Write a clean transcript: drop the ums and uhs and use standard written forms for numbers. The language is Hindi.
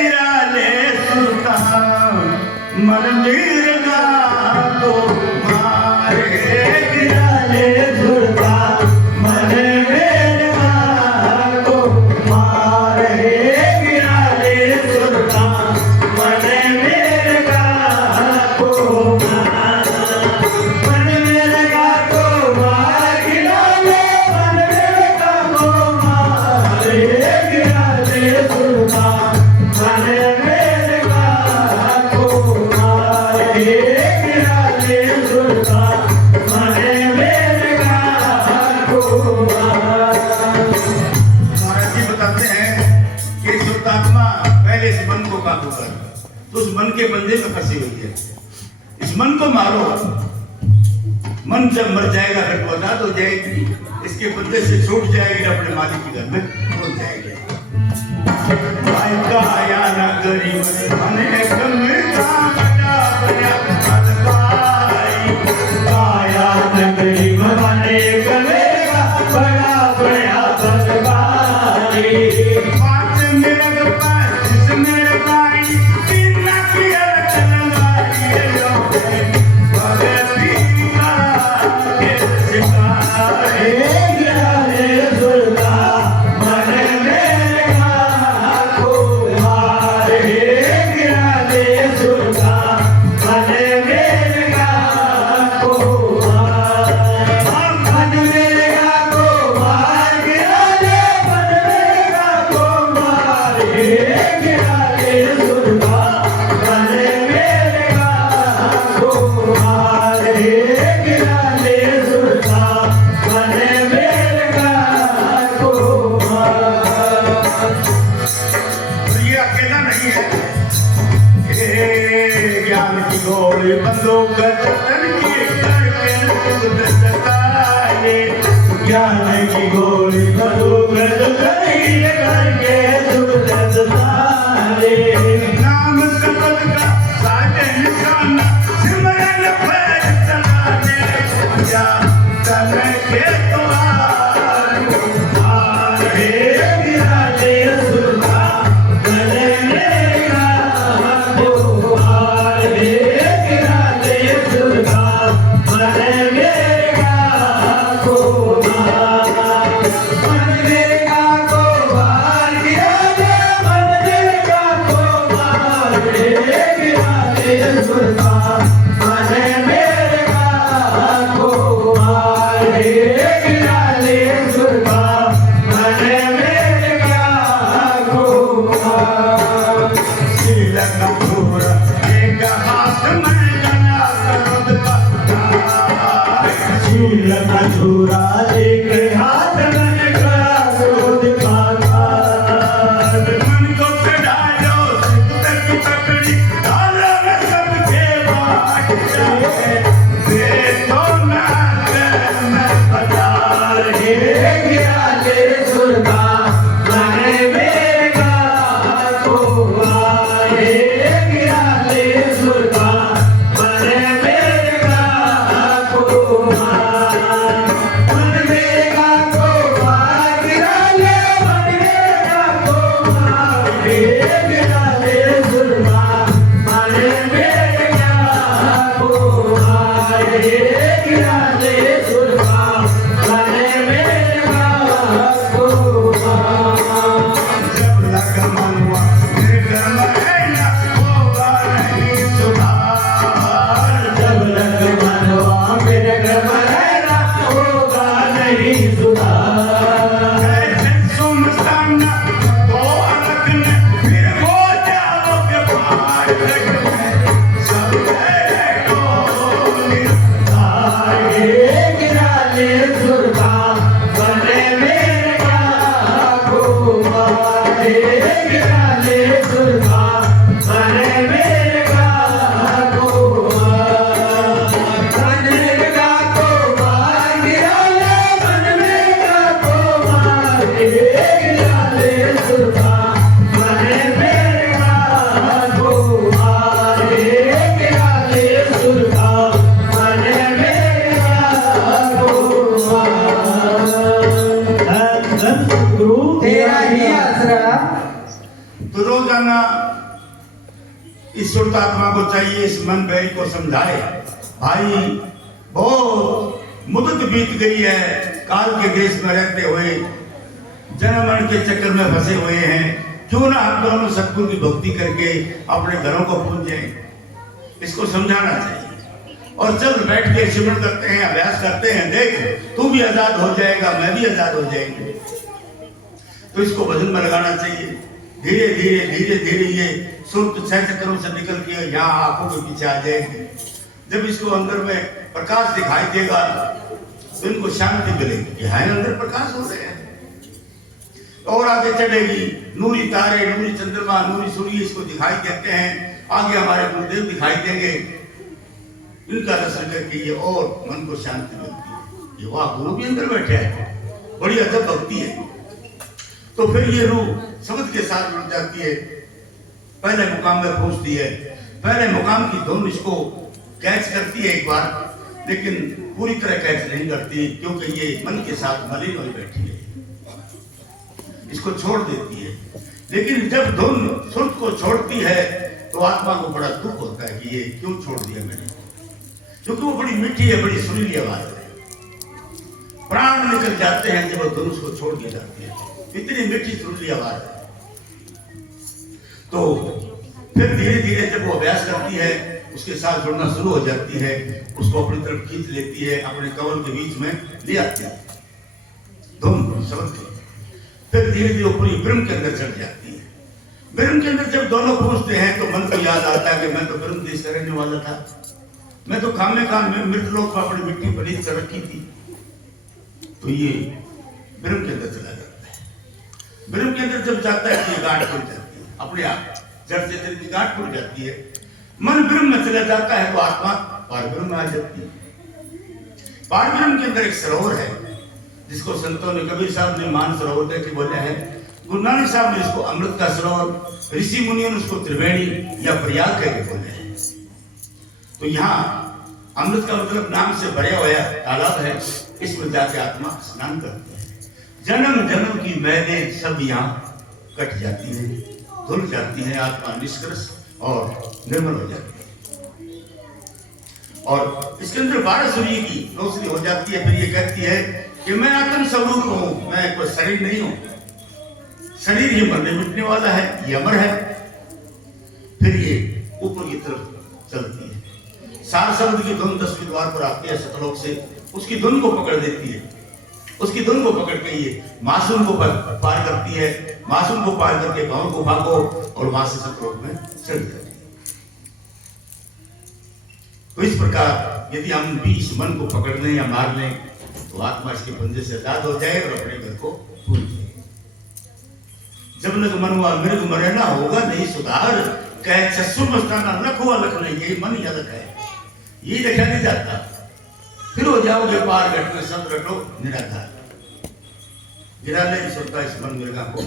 गिरा ले सुल्तान मंदिर का तो मारे गिरा ले सुल्तान मंदिर का तो मारे गिरा ले सुल्तान मंदिर का तो मंदिर का तो मार गिरा ले मंदिर का तो मारे गिरा ले सुल्तान मंदिर का तो मारे गिरा ले सुल्तान मंदिर का तो महाराज जी बताते हैं कि सुल्तात्मा पहले इस मन को काबू कर, तो उस मन के बंदे में फंसी हुई है। इस मन को मारो, मन जब मर जाएगा फिर आजाद हो जाएगी, इसके बंदे से छूट जाएगी, अपने मालिक के घर में पहुंच जाएगी। काया न गरीब मने कम काया बना अलगाई, काया न गरीब मने कम बड़ा बड़ा अलगाई। पाँच मिनट पर जिसमें पाई बिना किया चलवाई लो भगती का के सिपाही गिरा ले सुल्तान मन में का को मारे गिरा ले सुल्तान मन में का को मार मन में का को मार गिरा ले मन में का को मारे गिरा ले सुल्तान मन में का को मारे गिरा ले सुल्तान मन में का को मार। ये अकेला नहीं है, ज्ञान की गोली बंदूक जतन की करके खुद सताए, ज्ञान की गोली बंदूक जतन की करके खुद सताए। नाम सपद का साजे निशाना सिमरन पर चलाने जा तन के द्वार मारे गिरा ले सुल्तान गले मेरा को मारे गिरा ले सुल्तान गले मेरा को मार मन मेरा को मार गिरा ले मन मेरा को मारे गिरा ले सुल्तान मन मेरा को मारे गिरा ले सुल्तान मन मेरा को मार। शीलन पूर एक हाथ में जना करोद का शीलन छुरा एक हाथ में करा क्रोध का मन को कढ़ायो सिद्ध की पकड़ी डालो न सबके बाट जाए दे तो ना करना पतार हे गिरा ले सुल्तान मने मेरा को मारे गिरा ले सुल्तान मने मेरा को मार मन मेरा को मार गिरा ले मन मेरा को मारे गिरा ले सुल्तान मने मेरा को मारे गिरा ले सुल्तान मने मेरा को मार। जब लग मनवा निर्गम है ना होगा नहीं सुधार, जब लग मनवा निर्गम है ना होगा नहीं सुधार। सुमसान तो अलग न फिर वो इस शुद्ध आत्मा को चाहिए इस मन बैरी को समझाए, भाई बहुत मुद्दत बीत गई है, काल के देश में रहते हुए जन्म मरण के चक्कर में फंसे हुए हैं, क्यों ना हम दोनों सतगुरु की भक्ति करके अपने घरों को पहुंच जाए। इसको समझाना चाहिए और चल बैठ के सिमरन करते हैं, अभ्यास करते हैं, देख तू भी आजाद हो जाएगा, मैं भी आजाद हो जाएंगे। तो इसको भजन में लगाना चाहिए। धीरे धीरे धीरे धीरे ये सुर छह चक्करों से निकल के यहाँ आंखों के पीछे आ जाएंगे। जब इसको अंदर में प्रकाश दिखाई देगा तो इनको शांति मिलेगी, है अंदर प्रकाश हो रहे हैं। और आगे चढ़ेगी, नूरी तारे, नूरी चंद्रमा, नूरी सूर्य इसको दिखाई देते हैं। आगे हमारे गुरुदेव दिखाई देंगे, इनका दर्शन करके ये और मन को शांति मिलती है। ये वाह, गुरु भी अंदर बैठे हैं, बड़ी अजब भक्ति है। तो फिर ये रूह शब्द के साथ जुड़ जाती है, पहले मुकाम में पहुंचती है। पहले मुकाम की धुन इसको कैच करती है एक बार, लेकिन पूरी तरह कैच नहीं करती, क्योंकि ये मन के साथ मलिन होई बैठी है, इसको छोड़ देती है। लेकिन जब धुन सुर को छोड़ती है तो आत्मा को बड़ा दुख होता है कि ये क्यों छोड़ दिया मैंने, क्योंकि वो बड़ी मीठी है, बड़ी सुरीली आवाज है। प्राण निकल जाते हैं जब धुन उसको छोड़ दी जाती है, इतनी मीठी सुरीली आवाज है। तो फिर धीरे धीरे जब वो अभ्यास करती है, उसके साथ जुड़ना शुरू हो जाती है, उसको अपनी तरफ खींच लेती है, अपने कवल के बीच में ले आती है धुन शब्द की। फिर धीरे धीरे पूरी ब्रह्म के अंदर चढ़ जाती है। ब्रह्म के अंदर जब दोनों पहुंचते हैं तो मन को याद आता है कि मैं तो ब्रह्म देश का रहने वाला था, मैं तो खामे खाम में मृतलोक में अपनी मिट्टी बनी कर रखी थी। तो ये ब्रह्म के अंदर चला जाता है। ब्रह्म के अंदर जब जाता है तो गांठ खुल जाती है, अपने आप जड़ चेतन की गांठ खुल जाती है। मन ब्रह्म में चला जाता है तो आत्मा पार ब्रह्म में आ जाती है। पार ब्रह्म के अंदर एक सरोवर है, जिसको संतों ने, कबीर साहब ने मान सरोवर कह के बोला है, गुरु नानक साहब ने इसको अमृत का सरोवर, ऋषि मुनियों ने उसको त्रिवेणी या प्रयाग कह के बोले हैं। तो यहाँ अमृत का मतलब नाम से भरा हुआ तालाब है, इसमें जाके आत्मा स्नान करती है। जन्म जन्म की मैलें सब यहाँ कट जाती है, धुल जाती है, आत्मा निष्कर्ष और निर्मल हो जाती है। और इसके अंदर 12 सूर्य की रोशनी हो जाती है। फिर ये कहती है कि मैं आत्म स्वरूप हूं, मैं कोई शरीर नहीं हूं, शरीर ये मरने मिटने वाला है, ये अमर है। फिर ये ऊपर की तरफ चलती है, सार शब्द की धुन 10वें द्वार पर आती है सतलोक से, उसकी धुन को पकड़ देती है। उसकी धुन को पकड़ के ये मासूम को पार करती है, मासूम को पार करके भवन को भागो और वहां से सतलोक में चल जाती है। तो इस प्रकार यदि हम भी इस मन को पकड़ लें या मार लें तो आत्मा इसके पंजे से आजाद हो जाए और अपने घर को भूल जाए। जब लग मन हुआ मृग मरे ना होगा नहीं सुधार, कहे चस्सु मस्ताना लख हुआ लख नहीं, यही मन याद है, ये देखा नहीं जाता। फिर हो जाओगे पार घट में सब रटो निराधार, गिरा ले सुनता इस मन मृगा को।